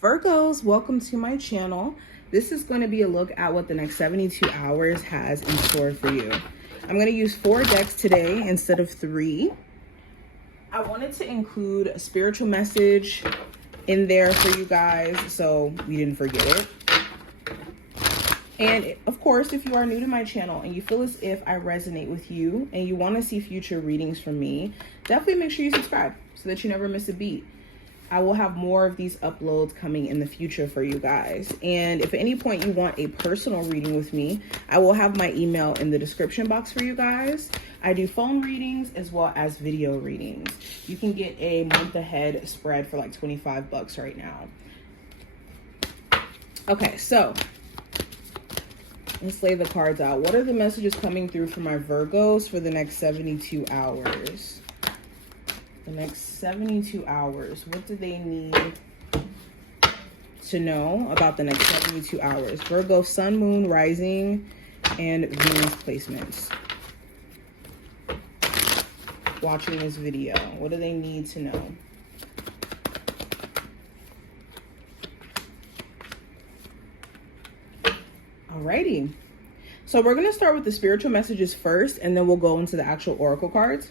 Virgos, welcome to my channel. This is going to be a look at what the next 72 hours has in store for you. I'm going to use 4 decks today instead of 3. I wanted to include a spiritual message in there for you guys so we didn't forget it. And of course, if you are new to my channel and you feel as if I resonate with you and you want to see future readings from me, definitely make sure you subscribe so that you never miss a beat. I will have more of these uploads coming in the future for you guys. And if at any point you want a personal reading with me, I will have my email in the description box for you guys. I do phone readings as well as video readings. You can get a month ahead spread for like 25 bucks right now. Okay, so let's lay the cards out. What are the messages coming through for my Virgos for the next 72 hours? The next 72 hours. What do they need to know about the next 72 hours? Virgo, sun, moon, rising, and Venus placements. Watching this video. What do they need to know? Alrighty. So we're going to start with the spiritual messages first, and then we'll go into the actual oracle cards.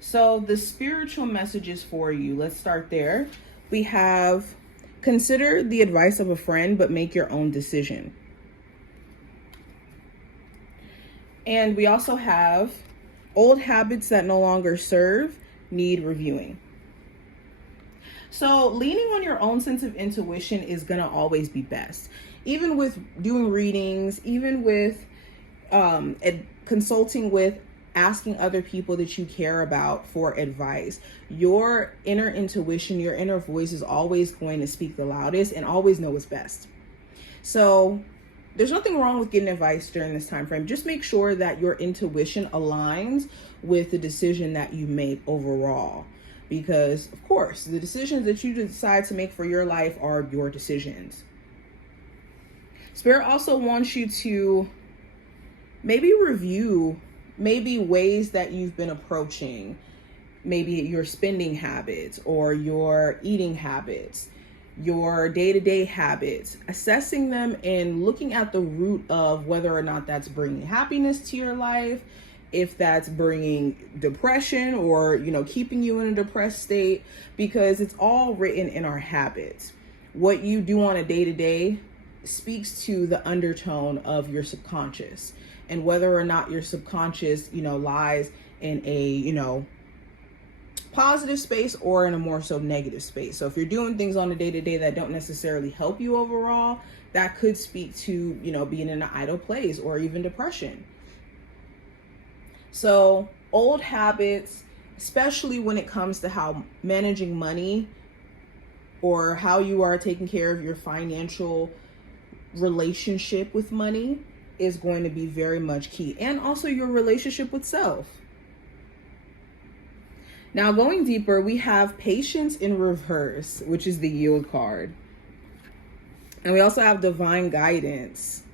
So the spiritual messages for you, let's start there. We have, consider the advice of a friend, but make your own decision. And we also have, old habits that no longer serve need reviewing. So leaning on your own sense of intuition is going to always be best. Even with doing readings, even with consulting with, asking other people that you care about for advice, your inner intuition, your inner voice is always going to speak the loudest and always know what's best. So there's nothing wrong with getting advice during this time frame. Just make sure that your intuition aligns with the decision that you make overall. Because, of course, the decisions that you decide to make for your life are your decisions. Spirit also wants you to maybe review ways that you've been approaching, maybe your spending habits or your eating habits, your day-to-day habits, assessing them and looking at the root of whether or not that's bringing happiness to your life, if that's bringing depression or, keeping you in a depressed state, because it's all written in our habits. What you do on a day-to-day speaks to the undertone of your subconscious, and whether or not your subconscious, lies in a, positive space or in a more so negative space. So if you're doing things on a day-to-day that don't necessarily help you overall, that could speak to, being in an idle place or even depression. So old habits, especially when it comes to how managing money or how you are taking care of your financial relationship with money, is going to be very much key. And also your relationship with self. Now going deeper, we have patience in reverse, which is the yield card. And we also have divine guidance.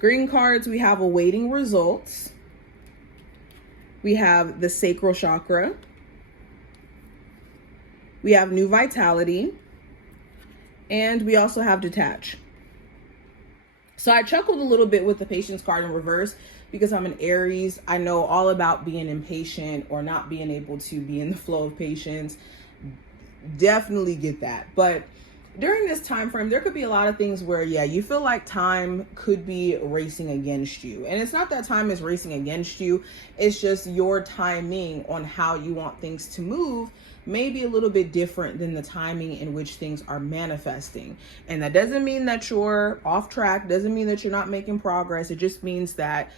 Green cards, we have awaiting results. We have the sacral chakra. We have new vitality. And we also have detach. So I chuckled a little bit with the patience card in reverse because I'm an Aries. I know all about being impatient or not being able to be in the flow of patience. Definitely get that. But during this time frame, there could be a lot of things where, you feel like time could be racing against you. And it's not that time is racing against you. It's just your timing on how you want things to move may be a little bit different than the timing in which things are manifesting. And that doesn't mean that you're off track, doesn't mean that you're not making progress. It just means that,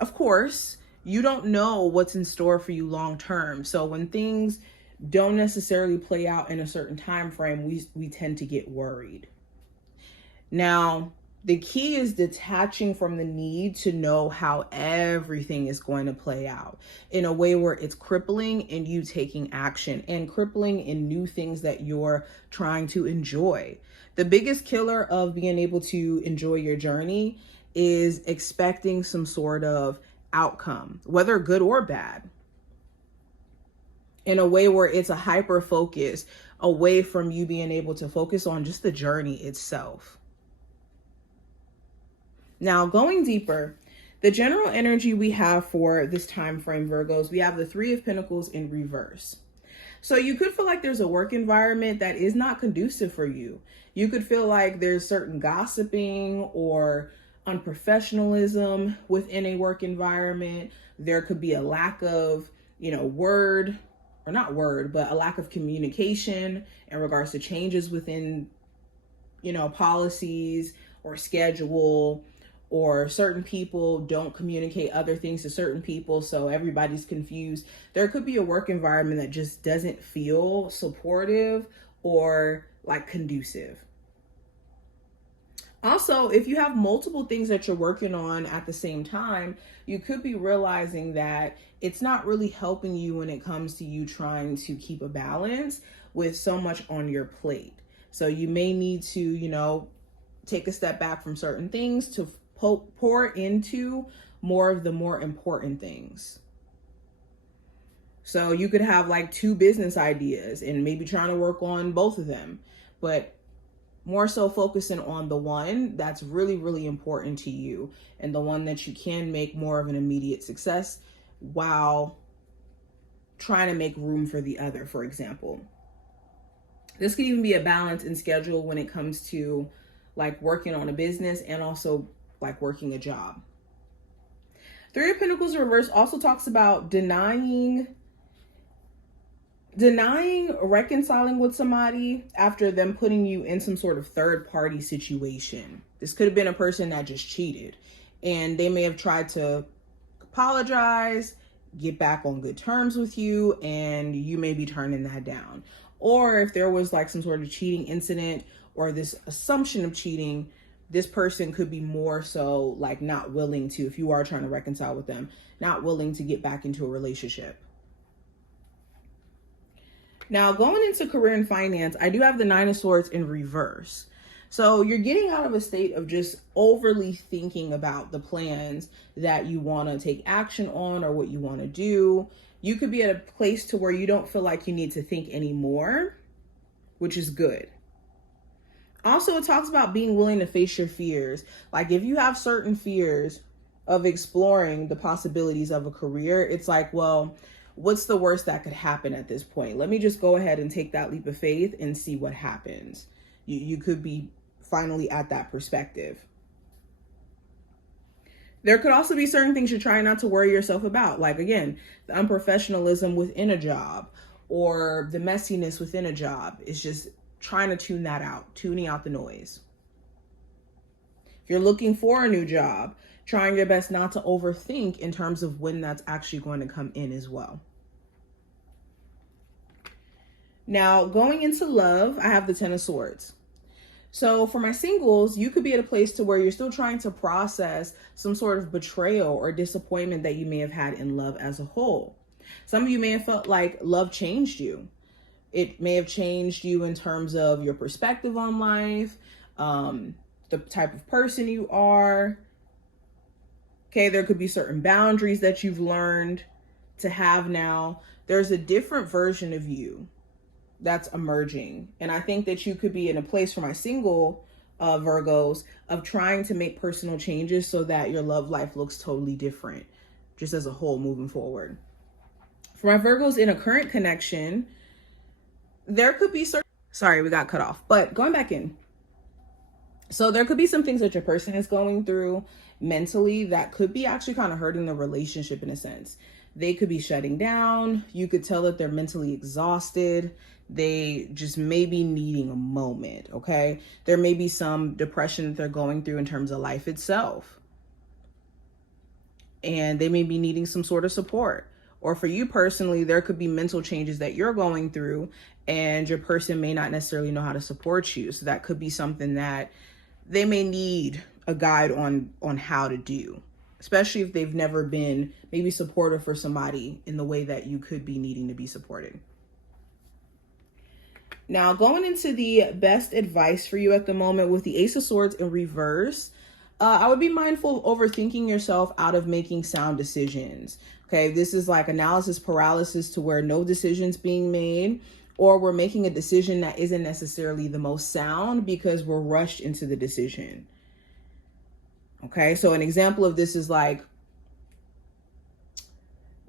of course, you don't know what's in store for you long term. So when things don't necessarily play out in a certain time frame, we tend to get worried. Now, the key is detaching from the need to know how everything is going to play out in a way where it's crippling and you taking action, and crippling in new things that you're trying to enjoy. The biggest killer of being able to enjoy your journey is expecting some sort of outcome, whether good or bad. in a way where it's a hyper focus away from you being able to focus on just the journey itself. Now, going deeper, the general energy we have for this time frame, Virgos, we have the Three of Pentacles in reverse. So you could feel like there's a work environment that is not conducive for you. You could feel like there's certain gossiping or unprofessionalism within a work environment. There could be a lack of, word, or not word, but a lack of communication in regards to changes within, policies or schedule, or certain people don't communicate other things to certain people, so everybody's confused. There could be a work environment that just doesn't feel supportive or like conducive. Also, if you have multiple things that you're working on at the same time, you could be realizing that it's not really helping you when it comes to you trying to keep a balance with so much on your plate. So you may need to, take a step back from certain things to pour into more of the more important things. So you could have like 2 business ideas and maybe trying to work on both of them, but more so focusing on the one that's really, really important to you and the one that you can make more of an immediate success while trying to make room for the other, for example. This could even be a balance in schedule when it comes to like working on a business and also like working a job. Three of Pentacles in reverse also talks about denying reconciling with somebody after them putting you in some sort of third party situation. This could have been a person that just cheated and they may have tried to apologize, get back on good terms with you, and you may be turning that down. Or if there was like some sort of cheating incident or this assumption of cheating, this person could be more so like not willing to, if you are trying to reconcile with them, not willing to get back into a relationship. Now, going into career and finance, I do have the Nine of Swords in reverse. So you're getting out of a state of just overly thinking about the plans that you want to take action on or what you want to do. You could be at a place to where you don't feel like you need to think anymore, which is good. Also, it talks about being willing to face your fears. Like if you have certain fears of exploring the possibilities of a career, it's like, well, what's the worst that could happen at this point? Let me just go ahead and take that leap of faith and see what happens. You could be finally at that perspective. There could also be certain things you're trying not to worry yourself about. Like again, the unprofessionalism within a job or the messiness within a job. Is just trying to tune that out, tuning out the noise. If you're looking for a new job, trying your best not to overthink in terms of when that's actually going to come in as well. Now, going into love, I have the Ten of Swords. So for my singles, you could be at a place to where you're still trying to process some sort of betrayal or disappointment that you may have had in love as a whole. Some of you may have felt like love changed you. It may have changed you in terms of your perspective on life, the type of person you are. Okay, there could be certain boundaries that you've learned to have now. There's a different version of you that's emerging. And I think that you could be in a place, for my single Virgos, of trying to make personal changes so that your love life looks totally different, just as a whole moving forward. For my Virgos in a current connection, there could be certain, sorry, we got cut off, but going back in. So there could be some things that your person is going through mentally that could be actually kind of hurting the relationship in a sense. They could be shutting down. You could tell that they're mentally exhausted. They just may be needing a moment, okay? There may be some depression that they're going through in terms of life itself. And they may be needing some sort of support. Or for you personally, there could be mental changes that you're going through and your person may not necessarily know how to support you. So that could be something that they may need a guide on how to do, especially if they've never been maybe supportive for somebody in the way that you could be needing to be supported. Now, going into the best advice for you at the moment with the Ace of Swords in reverse, I would be mindful of overthinking yourself out of making sound decisions. Okay, this is like analysis paralysis, to where no decisions being made, or we're making a decision that isn't necessarily the most sound because we're rushed into the decision. Okay, so an example of this is like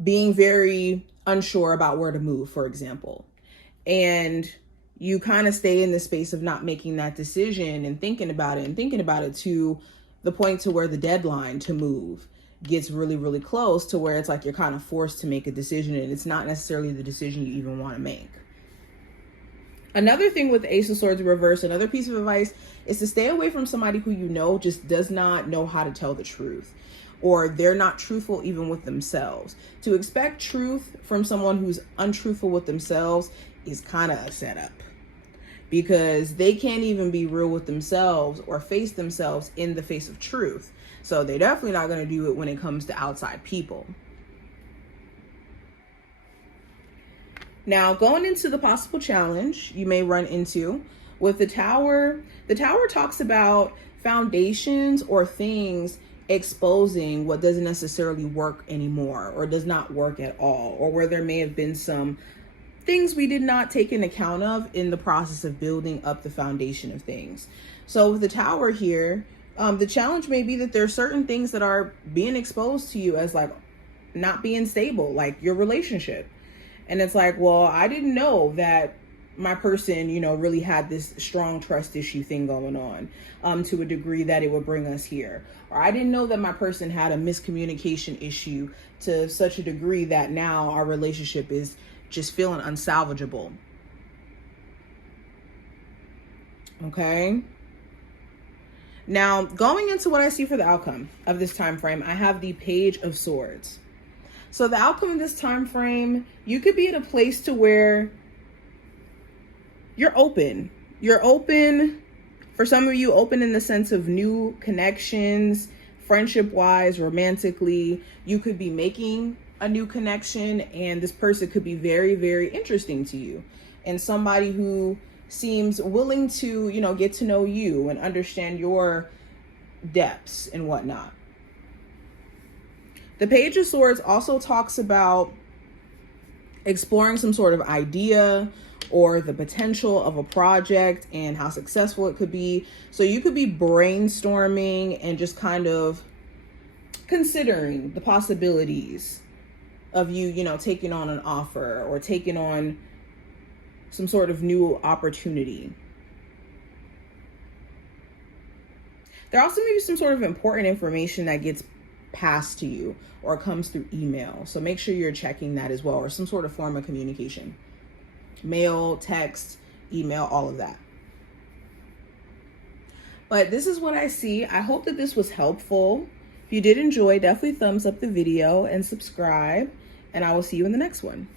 being very unsure about where to move, for example. And you kind of stay in the space of not making that decision and thinking about it to the point to where the deadline to move gets really, really close, to where it's like you're kind of forced to make a decision, and it's not necessarily the decision you even want to make. Another thing with the Ace of Swords reverse, another piece of advice, is to stay away from somebody who you know just does not know how to tell the truth, or they're not truthful even with themselves. To expect truth from someone who's untruthful with themselves is kind of a setup, because they can't even be real with themselves or face themselves in the face of truth. So they're definitely not going to do it when it comes to outside people. Now, going into the possible challenge you may run into with the Tower talks about foundations or things exposing what doesn't necessarily work anymore, or does not work at all, or where there may have been some things we did not take into account of in the process of building up the foundation of things. So with the Tower here, the challenge may be that there are certain things that are being exposed to you as like not being stable, like your relationship. And it's like, well, I didn't know that my person, really had this strong trust issue thing going on, to a degree that it would bring us here. Or I didn't know that my person had a miscommunication issue to such a degree that now our relationship is just feeling unsalvageable. Okay. Now, going into what I see for the outcome of this time frame, I have the Page of Swords. So the outcome of this time frame, you could be at a place to where you're open. You're open, for some of you, open in the sense of new connections, friendship-wise, romantically. You could be making a new connection, and this person could be very, very interesting to you, and somebody who seems willing to, get to know you and understand your depths and whatnot. The Page of Swords also talks about exploring some sort of idea or the potential of a project and how successful it could be. So you could be brainstorming and just kind of considering the possibilities of you, taking on an offer or taking on some sort of new opportunity. There also may be some sort of important information that gets passed to you or comes through email. So make sure you're checking that as well, or some sort of form of communication. Mail, text, email, all of that. But this is what I see. I hope that this was helpful. If you did enjoy, definitely thumbs up the video and subscribe, and I will see you in the next one.